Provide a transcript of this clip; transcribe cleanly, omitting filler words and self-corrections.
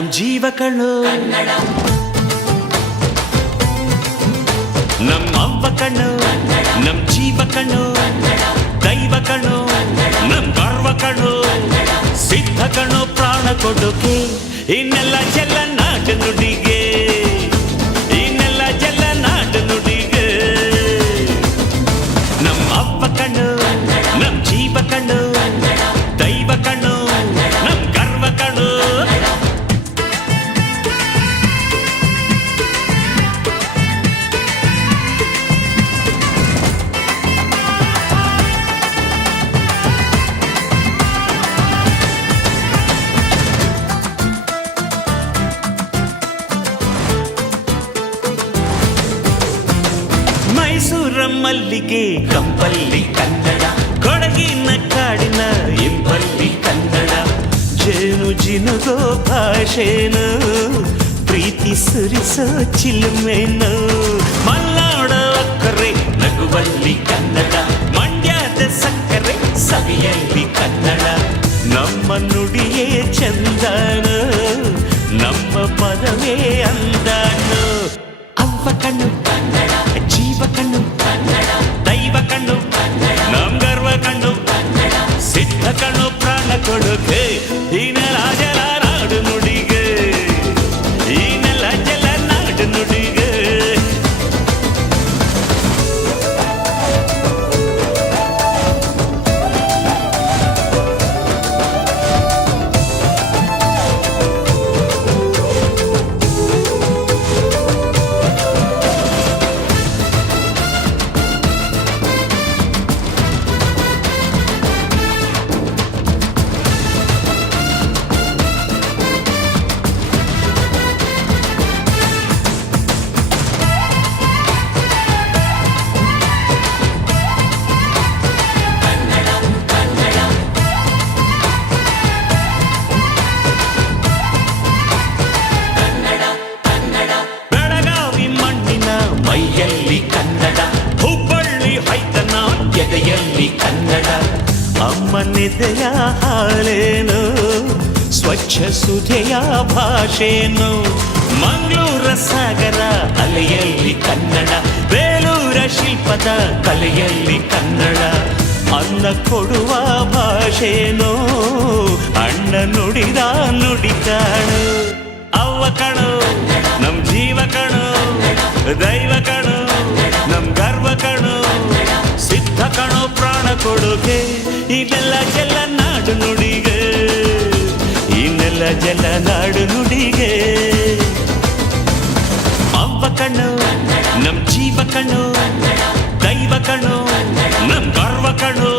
ನಮ್ ಜೀವ ಕಣ್ಣು ನಮ್ ಅವ್ವ ಕಣ್ಣು ನಮ್ ಜೀವ ಕಣ್ಣು ದೈವ ಕಣ್ಣು ನಮ್ ಗರ್ವ ಕಣ್ಣು ಸಿದ್ಧ ಕಣ್ಣು ಪ್ರಾಣ ಕೊಡೋಕೆ ಇನ್ನೆಲ್ಲ ಚೆಲ್ಲ ನಾಡು ನುಡಿಗೆ ಇನ್ನೆಲ್ಲ ಚೆಲ್ಲ ನಾಡು ನುಡಿಗೆ ನಮ್ ಅವ್ವ ಕಣ್ಣು ನಮ್ ಜೀವ ಕಣ್ಣು ದೈವ ಕಣ್ಣು ನಮ್ ಗರ್ವ ಕಣ್ಣು ಮೈಸೂರ ಮಲ್ಲಿಗೆ ಕಂಪಲ್ಲಿ ಕನ್ನಡ ಕೊಡಗಿನ ಕಾಡಿನ ಇಂಪಲ್ಲಿ ಕನ್ನಡ ಜೇನು ಜಿನುಗೋ ಭಾಷೆನು ಪ್ರೀತಿ ಸುರಿಸೋ ಚಿಲುಮೆನು ಮಲ್ನಾಡ ಅಕ್ಕರೆ ನಗುವಲ್ಲಿ ಕನ್ನಡ ಮಂಡ್ಯದ ಸಕ್ಕರೆ ಸವಿಯಲ್ಲಿ ಕನ್ನಡ ನಮ್ಮ ನುಡಿಯೇ ಚಂದನು ನಮ್ಮ ಪದವೇ ಅಂದನು ಅವ್ವ ಕಣ್ಣು ಜೀವ ಕಣ್ಣು ದೈವ ಕಣ್ಣು ನಮ್ ಗರ್ವ ಕಣ್ಣು ಸಿದ್ಧ ಕಣ್ಣು ಪ್ರಾಣ ಕೊಡುಗೆ ಈ ನೆಲ ಜಲ ನಾಡು ನುಡಿಗೆ ಈ ನೆಲ ಜಲ ನಾಡು ನುಡಿಗೆ ಮೈಯಲ್ಲಿ ಕನ್ನಡ ಹುಬ್ಬಳ್ಳಿ ಹೈತನ ಎದೆಯಲ್ಲಿ ಕನ್ನಡ ಅಮ್ಮನೆದೆಯ ಹಾಳೇನು ಸ್ವಚ್ಛ ಸುಧೆಯ ಭಾಷೆನು ಮಂಗಳೂರ ಸಾಗರ ಅಲೆಯಲ್ಲಿ ಕನ್ನಡ ಬೇಲೂರ ಶಿಲ್ಪದ ಕಲೆಯಲ್ಲಿ ಕನ್ನಡ ಅನ್ನ ಕೊಡುವ ಭಾಷೆನೋ ಅಣ್ಣ ನುಡಿದ ನುಡಿ ಕಾಣು ಅವ್ವ ಕಣು ನಮ್ ಜೀವ ಕಣು ದೈವ ಕಣು ನಮ್ ಗರ್ವ ಕಣು ಸಿದ್ಧ ಕಣು ಪ್ರಾಣ ಕೊಡುಗೆ ಇನ್ನೆಲ್ಲ ಜಲ ನಾಡು ನುಡಿಗೆ ಇನ್ನೆಲ್ಲ ಜಲ ನಾಡು ನುಡಿಗೆ ಅವ್ವ ಕಣ್ಣು ನಮ್ ಜೀವ ಕಣ್ಣು ದೈವ ಕಣ್ಣು ನಮ್ ಗರ್ವ ಕಣ್ಣು